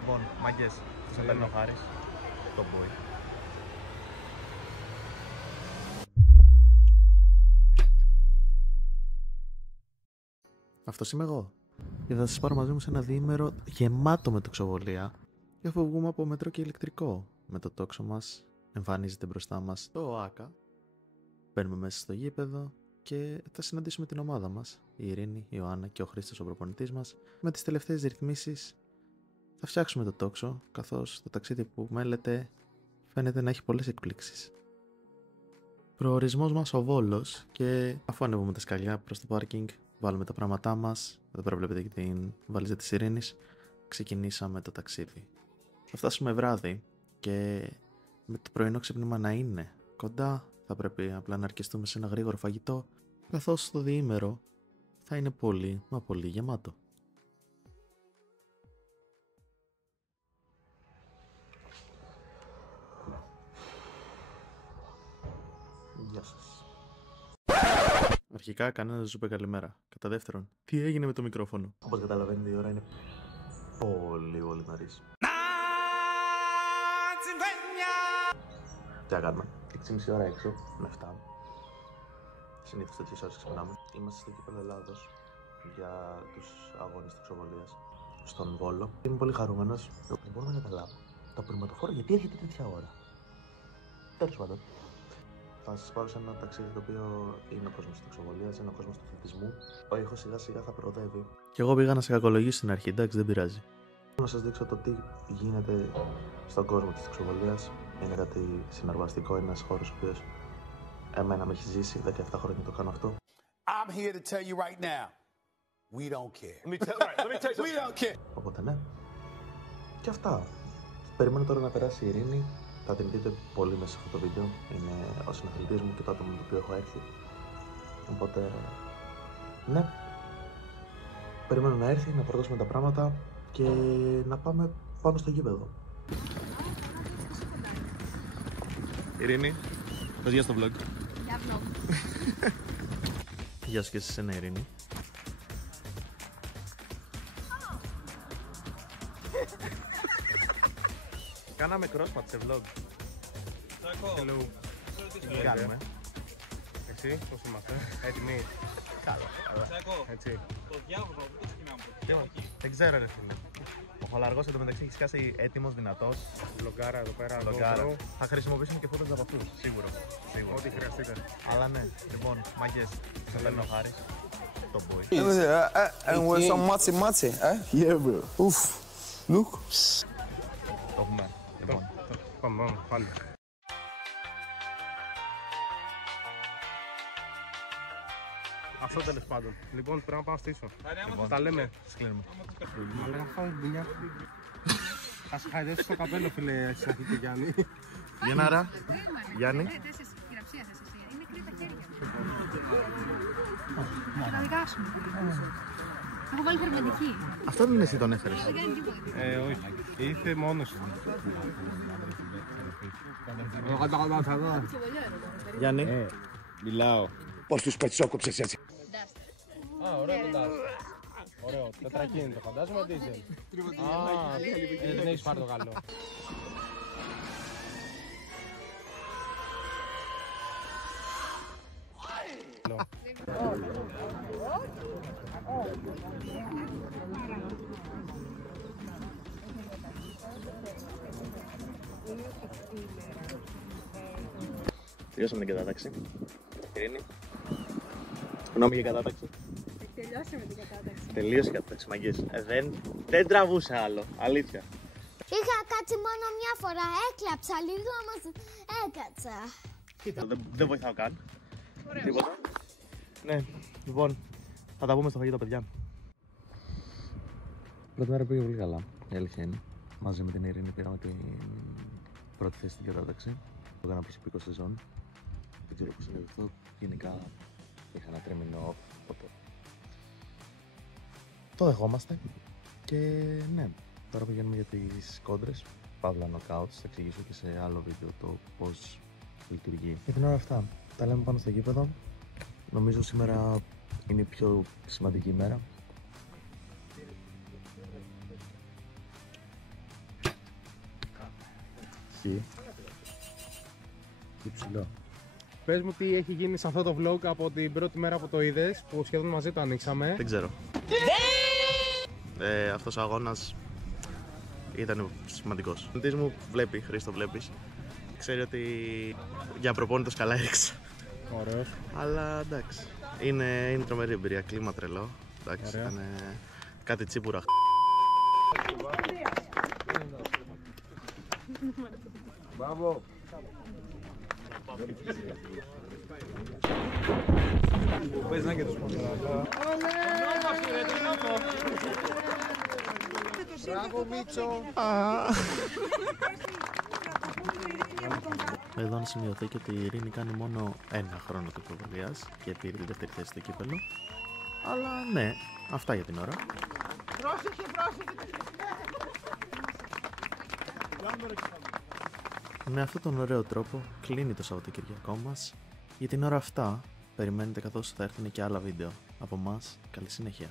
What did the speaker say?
Λοιπόν, μάγκες, σας παίρνει ο Χάρης, το boy. Αυτός είμαι εγώ. Και θα σας πάρω μαζί μου σε ένα διήμερο γεμάτο με τοξοβολία. Και αφού βγούμε από μετρό και ηλεκτρικό, με το τόξο μας εμφανίζεται μπροστά μας το ΟΑΚΑ. Μπαίνουμε μέσα στο γήπεδο και θα συναντήσουμε την ομάδα μας, η Ειρήνη, η Ιωάννα και ο Χρήστος, ο προπονητής μας. Με τις τελευταίες ρυθμίσεις θα φτιάξουμε το τόξο, καθώς το ταξίδι που μέλεται φαίνεται να έχει πολλές εκπλήξεις. Προορισμός μας ο Βόλος και αφού ανέβουμε τα σκαλιά προς το πάρκινγκ, βάλουμε τα πράγματά μας, εδώ πέρα βλέπετε και την βαλίζα της Ειρήνης, ξεκινήσαμε το ταξίδι. Θα φτάσουμε βράδυ και με το πρωινό ξύπνημα να είναι κοντά, θα πρέπει απλά να αρκεστούμε σε ένα γρήγορο φαγητό, καθώς το διήμερο θα είναι πολύ μα πολύ γεμάτο. Γεια σας. Αρχικά κανένας δεν σου είπε καλημέρα. Κατά δεύτερον, τι έγινε με το μικρόφωνο? Όπως καταλαβαίνετε η ώρα είναι πολύ νωρίς. Τι θα κάνουμε? 6,5 ώρα έξω, με 7. Συνήθως τέτοιες ώρες ξυπνάμε. Είμαστε στο κύπελλο Ελλάδος για τους αγώνες τοξοβολίας στον Βόλο. Είμαι πολύ χαρούμενος. Δεν μπορούμε να καταλάβω το απορριμματοφόρο γιατί έρχεται τέτοια ώρα. Τέλος πάντων. Θα σας πάρω σε ένα ταξίδι το οποίο είναι ο κόσμος της τοξοβολίας, είναι ο κόσμος του αθλητισμού. Ο ήχος σιγά σιγά θα προοδεύει. Και εγώ πήγα να σε κακολογήσω στην αρχή, εντάξει, δεν πειράζει. Να σας δείξω το τι γίνεται στον κόσμο της τοξοβολίας. Είναι κάτι συναρπαστικό, ένας χώρος ο οποίος εμένα με έχει ζήσει 17 χρόνια το κάνω αυτό. I'm here to tell you right now, we don't care. Let me tell you, we don't care. Οπότε ναι. Και αυτά. Περιμένω τώρα να περάσει η Ειρήνη. Θα την δείτε πολύ μέσα σε αυτό το βίντεο. Είναι ο συναθλητής μου και το άτομο με το οποίο έχω έρθει. Οπότε ναι. Περιμένω να έρθει, να φορτώσουμε τα πράγματα και να πάμε πάνω στο γήπεδο. Ειρήνη, πες γεια στο vlog. Γεια vlog. Γεια σου και σε εσένα, Ειρήνη. Κάναμε crossfit σε vlog. Hello. Τι κάνουμε? Εσύ, πώς είμαστε, έτοιμοι? Καλά. Έτσι. Το διάβολο, πού ξεκινάμε? Δεν ξέρω ρε φίλε. Ο Χολαργός εντωμεταξύ έχει σκάσει έτοιμος, δυνατός. Λογκάρα εδώ πέρα, Λογκάρα. GoPro. Θα χρησιμοποιήσουμε και φώτες από αυτούς, σίγουρο. Ό,τι χρειαστείτε. Αλλά ναι, λοιπόν, μάγκες, σε παίρνει ο Χάρης, το boy. And with some matzi, eh? Yeah, bro. Oof. Look. Το έχουμε. Λοιπόν, Πάμε, πάλι. Αυτό τέλος πάντων. Λοιπόν, πρέπει να πάω στήσω. Τα λέμε. σκλίνουμε. Θα σε χαϊδέψω στο καπέλο, φίλε, συναχτή Γιάννη. Γιάνναρα, Γιάννη. Είναι κρύτα χέρια. Θα τα δικάσουμε. Έχω βάλει θερμαντική. Αυτό δεν είναι εσύ τον έφερες. Δεν κάνει τίποτα. Όχι. Ήρθε μόνος του. Γιάννη. Μιλάω. Πώς τους πετσόκοψες έτσι? Α, ωραίο το τάζ. Ωραίο. Τετρακίνητο, φαντάζομαι δίζελ. Α, δεν έχεις πάρει το καλό. Τελειώσαμε την κατάταξη. Ειρήνη. Γνώμη για κατάταξη. Τελειώσαμε την κατάταξη. Τελείωσε η κατάταξη, μαγκές. Δεν τραβούσε άλλο. Αλήθεια. Είχα κάτσει μόνο μια φορά, έκλαψα λίγο, όμως έκατσα. Κοίτα, δεν βοηθάω καν. Τίποτα. Ναι, λοιπόν, θα τα πούμε στο φαγητό, παιδιά. Πρώτη μέρα πήγε πολύ καλά, η αλήθεια είναι. Μαζί με την Ειρήνη πήραμε την πρώτη θέση στην κατάταξη. Το έκανα προσωπικό σεζόν. Δεν ξέρω πώς είναι αυτό. Γενικά είχα ένα τρίμηνο off, οπότε το δεχόμαστε. Και ναι, τώρα πηγαίνουμε για τις κόντρες. Παύλα knockouts, θα εξηγήσω και σε άλλο βίντεο το πώς λειτουργεί. Για την ώρα αυτά, τα λέμε πάνω στο γήπεδο. Νομίζω σήμερα Είναι η πιο σημαντική ημέρα. Τι ψηλό. Πες μου τι έχει γίνει σε αυτό το vlog από την πρώτη μέρα που το είδες, που σχεδόν μαζί το ανοίξαμε. Δεν ξέρω. Αυτός ο αγώνας ήταν σημαντικός. Ο μου βλέπει, Χρήστο βλέπεις, ξέρει ότι για προπόνητος καλά έριξα. Ωραίος. Αλλά εντάξει, είναι τρομερή εμπειρία, κλίμα τρελό. Εντάξει, Ωραία. ήταν κάτι τσίπουρα. Μπράβο. Πες να και τους πονηρά. Μπράβο Μίτσο. Εδώ να σημειωθεί και ότι η Ειρήνη κάνει μόνο 1 χρόνο τεχνολογίας και πήρε την δεύτερη θέση στο κύπελλο. Αλλά ναι, αυτά για την ώρα. Με αυτόν τον ωραίο τρόπο κλείνει το Σαββατοκυριακό μας. Για την ώρα αυτά περιμένετε καθώς θα έρθουν και άλλα βίντεο. Από μας, καλή συνέχεια.